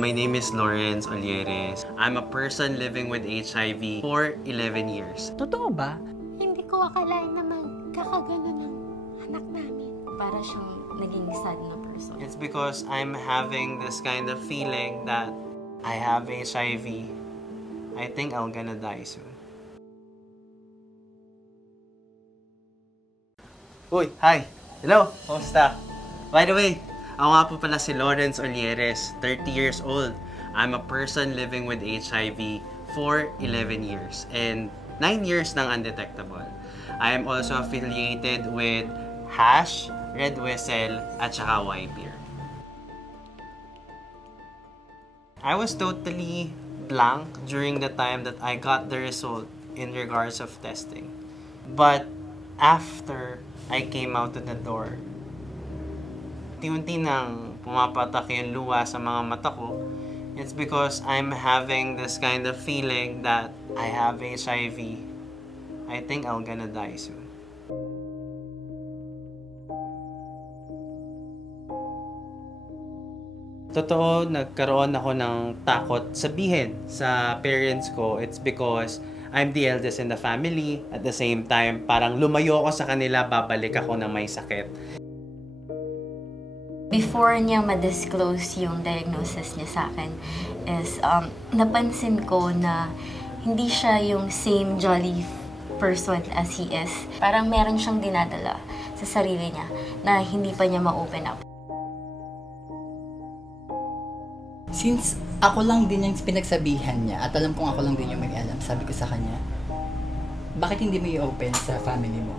My name is Lawrence Olieres. I'm a person living with HIV for 11 years. Totoo ba? Hindi ko akalain na magkakagano ng anak namin. Para siyang naging sad na person. It's because I'm having this kind of feeling that I have HIV. I think I'm gonna die soon. Uy, hi! Hello! Kumusta? By the way, ako nga po pala si Lawrence Olieres, 30 years old. I'm a person living with HIV for 11 years and 9 years ng undetectable. I am also affiliated with Hash, Red Whistle, at saka YPeer. I was totally blank during the time that I got the result in regards of testing. But after I came out of the door, unti-unti nang pumapatak yung luha sa mga mata ko. It's because I'm having this kind of feeling that I have HIV. I think I'm gonna die soon. Totoo, nagkaroon ako ng takot sabihin sa parents ko. It's because I'm the eldest in the family. At the same time, parang lumayo ako sa kanila, babalik ako na may sakit. Before niya ma-disclose yung diagnosis niya sa akin is napansin ko na hindi siya yung same jolly person as he is. Parang meron siyang dinadala sa sarili niya na hindi pa niya ma-open up. Since ako lang din yung pinagsabihan niya at alam kong ako lang din yung may alam, sabi ko sa kanya, bakit hindi mo i-open sa family mo?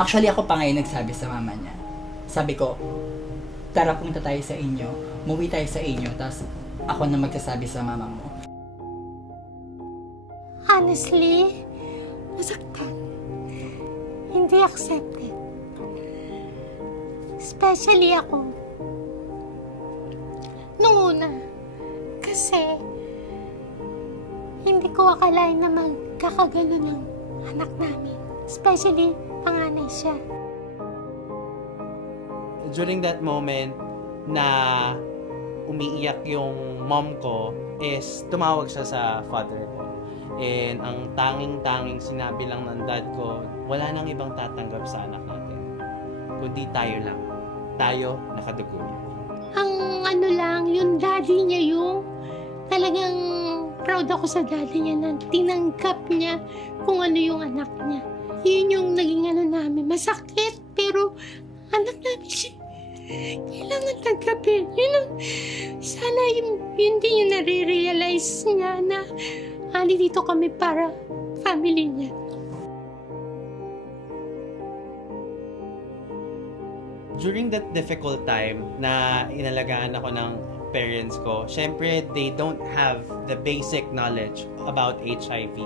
Actually, ako pa ngayon nagsabi sa mama niya. Sabi ko, tara punta tayo sa inyo, muwi tayo sa inyo, tapos ako na magsasabi sa mama mo. Honestly, masaktan. Hindi accepted. Especially ako. Nung una. Kasi, hindi ko akalain na magkakagano ng anak namin. Especially, panganay siya. During that moment na umiiyak yung mom ko is tumawag siya sa father ko. And ang tanging sinabi lang ng dad ko, wala nang ibang tatanggap sa anak natin. Kundi tayo lang. Tayo nakadugo niya. Ang ano lang, yung daddy niya yung talagang proud ako sa daddy niya na tinanggap niya kung ano yung anak niya. Yun yung naging ano namin. Masakit, pero anak namin siya. Kailangan tanggapin. Yun ang, sana yun din yung nare-realize niya na dito kami para family niya. During that difficult time na inalagaan ako ng parents ko, syempre, they don't have the basic knowledge about HIV.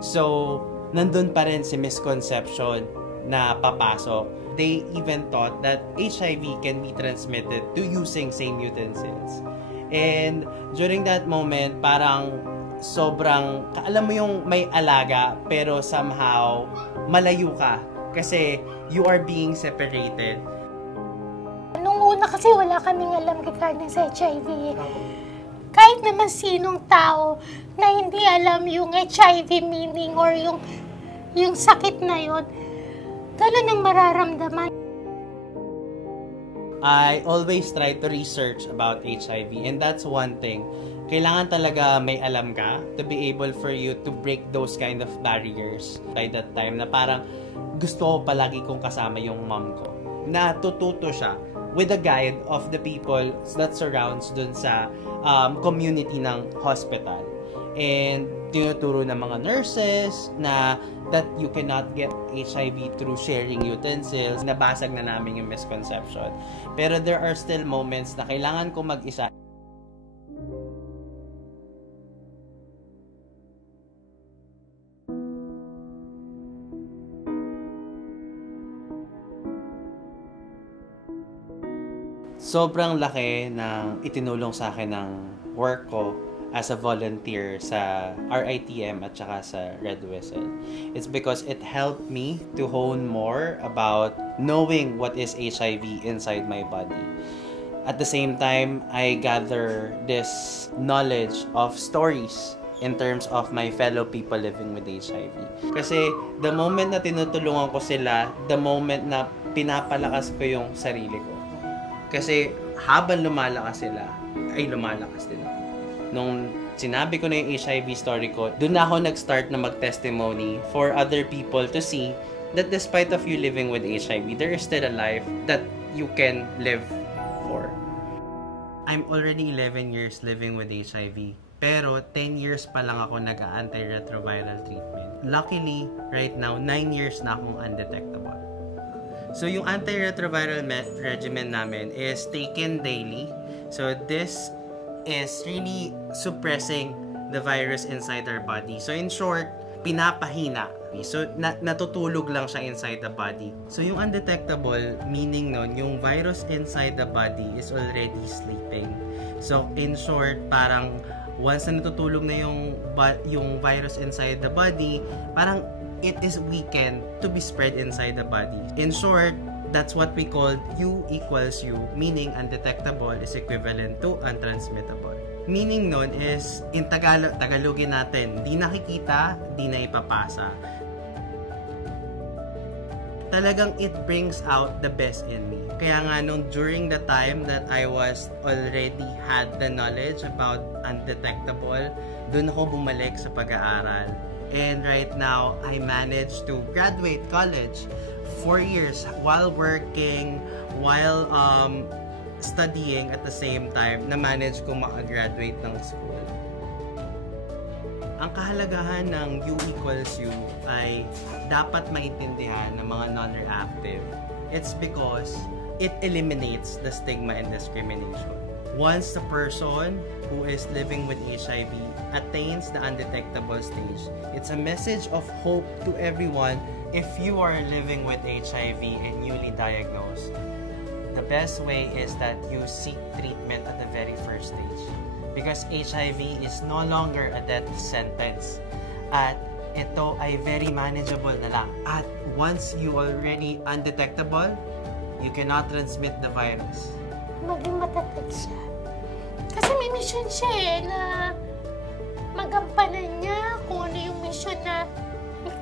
So, nandun pa rin si misconception na papasok. They even thought that HIV can be transmitted to using same utensils. And during that moment, parang sobrang, alam mo yung may alaga, pero somehow, malayo ka. Kasi you are being separated. Nung una kasi wala kaming alam regarding sa HIV. Kahit naman sinong tao na hindi alam yung HIV meaning or yung sakit na yun, ganun ang mararamdaman. I always try to research about HIV, and that's one thing. Kailangan talaga may alam ka to be able for you to break those kind of barriers. By that time na parang gusto ko palagi kong kasama yung mom ko. Natututo siya with the guide of the people that surrounds dun sa community ng hospital. And tinuturo ng mga nurses na that you cannot get HIV through sharing utensils. Nabasag na namin yung misconception. Pero there are still moments na kailangan ko mag-isa. Sobrang laki ng itinulong sa akin ng work ko as a volunteer sa RITM at saka sa Red Whistle. It's because it helped me to hone more about knowing what is HIV inside my body. At the same time, I gather this knowledge of stories in terms of my fellow people living with HIV. Kasi the moment na tinutulungan ko sila, the moment na pinapalakas ko yung sarili ko. Kasi habang lumalakas sila, ay lumalakas din ako. Nung sinabi ko na yung HIV story ko, doon na ako nag-start na mag-testimony for other people to see that despite of you living with HIV, there is still a life that you can live for. I'm already 11 years living with HIV. Pero 10 years pa lang ako nag-antiretroviral treatment. Luckily, right now, 9 years na akong undetectable. So yung antiretroviral regimen namin is taken daily. So this is really suppressing the virus inside our body. So in short, pinapahina. So natutulog lang siya inside the body. So yung undetectable, meaning nun, yung virus inside the body is already sleeping. So in short, parang once na natutulog na yung virus inside the body, parang it is weakened to be spread inside the body. In short, that's what we call U equals U, meaning undetectable is equivalent to untransmittable. Meaning nun is, in Tagalogin natin, di nakikita, di na ipapasa. Talagang it brings out the best in me. Kaya nga during the time that I was already had the knowledge about undetectable, dun ako bumalik sa pag-aaral. And right now, I managed to graduate college 4 years while working, while studying at the same time, na-manage ko makagraduate ng school. Ang kahalagahan ng U equals U ay dapat maintindihan ng mga non-reactive. It's because it eliminates the stigma and discrimination. Once the person who is living with HIV attains the undetectable stage, it's a message of hope to everyone. If you are living with HIV and newly diagnosed, the best way is that you seek treatment at the very first stage. Because HIV is no longer a death sentence. At ito ay very manageable na lang. At once you already undetectable, you cannot transmit the virus. Maging matatag siya. Kasi may mission siya na magampanan niya kung ano yung mission na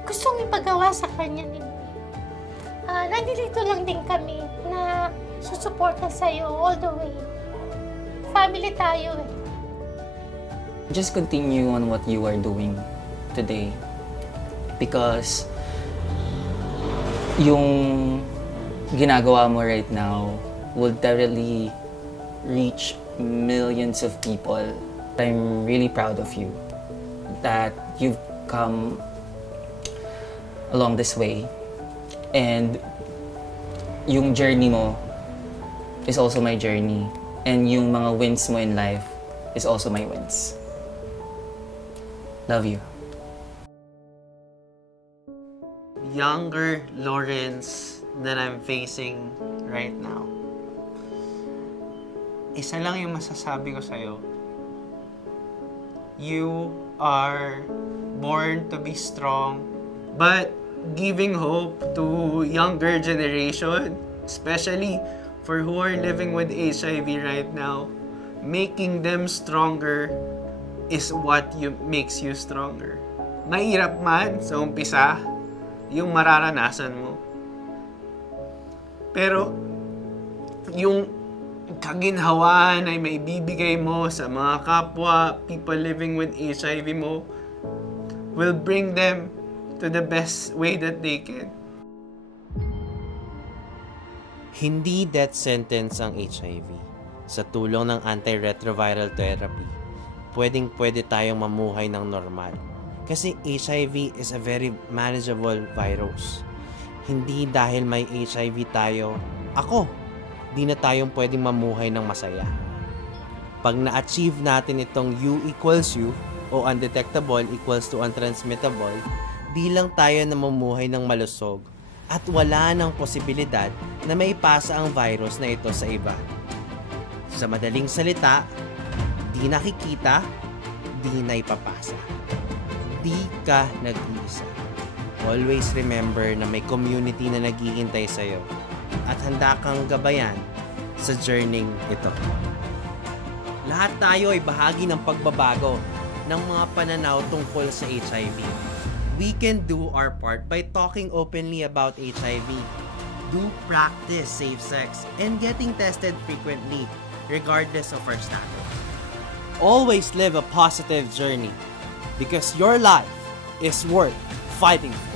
gustong ipagawa sa kanya ni nandito lang din kami na susuporta sa'yo all the way. Family tayo eh. Just continue on what you are doing today. Because yung ginagawa mo right now will definitely reach millions of people. I'm really proud of you that you've come along this way. And yung journey mo is also my journey. And yung mga wins mo in life is also my wins. Love you. Younger Lawrence that I'm facing right now. Isa lang yung masasabi ko sa'yo. You are born to be strong, but giving hope to younger generation, especially for who are living with HIV right now, making them stronger is what makes you stronger. Mahirap man sa umpisa yung mararanasan mo. Pero yung kaginhawaan ay may bibigay mo sa mga kapwa, people living with HIV mo, will bring them to the best way that they can. Hindi death sentence ang HIV. Sa tulong ng antiretroviral therapy, pwedeng-pwede tayong mamuhay ng normal. Kasi HIV is a very manageable virus. Hindi dahil may HIV tayo, di na tayong pwedeng mamuhay ng masaya. Pag na-achieve natin itong U equals U o undetectable equals to untransmittable, di lang tayo na mamuhay ng malusog at wala ng posibilidad na maipasa ang virus na ito sa iba. Sa madaling salita, di nakikita, di na ipapasa. Di ka nag-iisa. Always remember na may community na naghihintay sa'yo at handa kang gabayan sa journey ito. Lahat tayo ay bahagi ng pagbabago ng mga pananaw tungkol sa HIV. We can do our part by talking openly about HIV. Do practice safe sex and getting tested frequently, regardless of our status. Always live a positive journey because your life is worth fighting for.